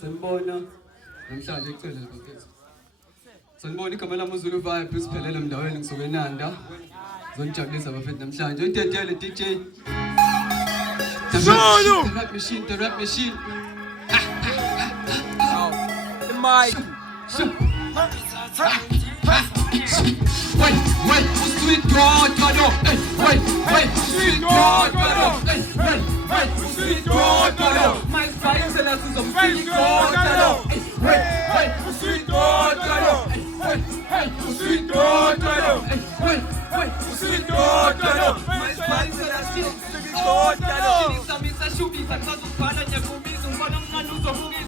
Sanibona namhlanje icele bafethu. Sanibona igama lami uZulu Vibe isiphelele endaweni ngisuke eNanda. Zonijabulisa bafethu namhlanje. Uyidedele DJ. Zulu! The rap machine. The mic. Wait, sweet God, wait, sweet God, wait, sweet God, my spice and us is a sweet God, wait, sweet God, sweet God, wait, sweet God, my spice and us is a sweet God,